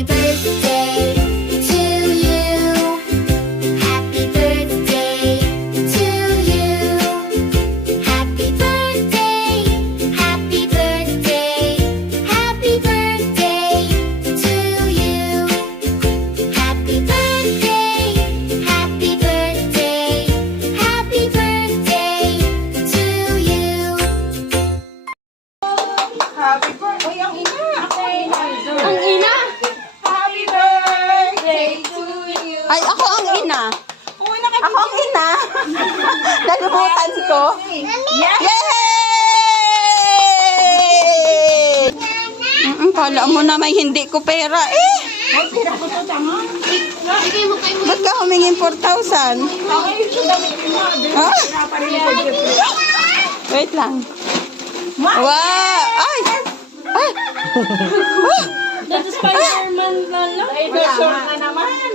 Happy birthday to you. Happy birthday to you. Happy birthday, happy birthday, happy birthday to you. Happy birthday, happy birthday, happy birthday to you. Happy birthday! Ang ina! Ang ina! Happy birthday to you! Ay, ako ang ina. Uy, nakapit Ako ang ina. Nalimutan ko. Yes! Yay! Kala mo na may hindi ko pera eh. Ay, tira ko to, tanga. Ba't ka humingin 4,000? Okay, ito damit mo. Ah? Pinaparin ko. Wait lang. Wow! Ay! Ay! That's Spider-Man na lang. Spider-Man na naman.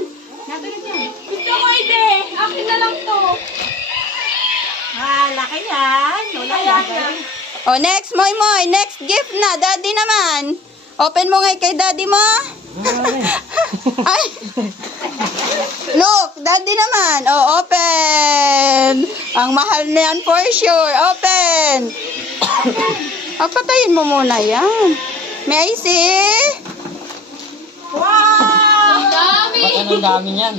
Gusto ko ide. Akin na lang to. Ah, laki yan. Wala yan. Oh, next, Moy Moy. Next gift na. Daddy naman. Open mo nga kay daddy mo. Ay! Look, daddy naman. Oh, open. Ang mahal na yan for sure. Open. Oh, patayin mo muna yan. May I see? Wow! Ang dami niyan.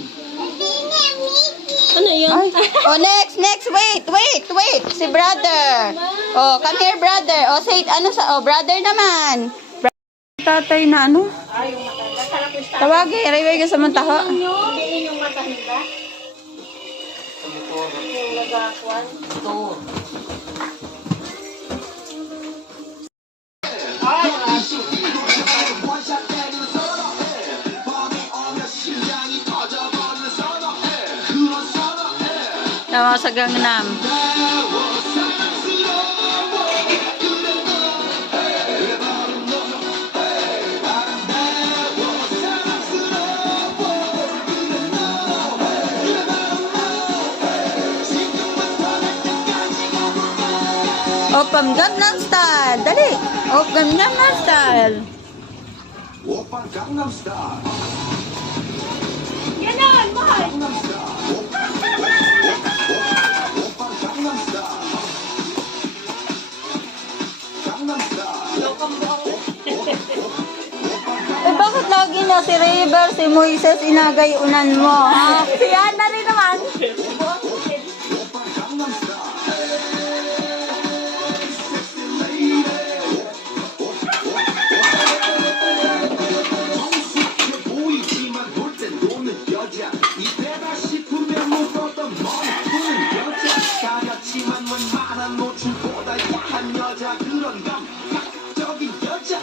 Ano yun? Ay. Oh, next. Wait. Si brother. Oh, come here, brother. Oh, say, ano sa, oh, brother naman. Tatay na ano? Tawagin, iray ka sa mantaho. Hindi yung mata nila. Tawa sa Gangnam. Opam Gangnam Style. Dali. Opam Gangnam Style. 오빤 강남스타일 Ganon, mahal. 오빤 강남스타일 Eh, bakit lagi na si River, si Moises, inagay-unan mo, ha? Si Ana rin naman. 보이지만 놀 땐 노는 여자 이때다 싶으면 묶었던 머리 푸는 여자 가렸지만 웬만한 노출보다 야한 여자 그런 감각적인 여자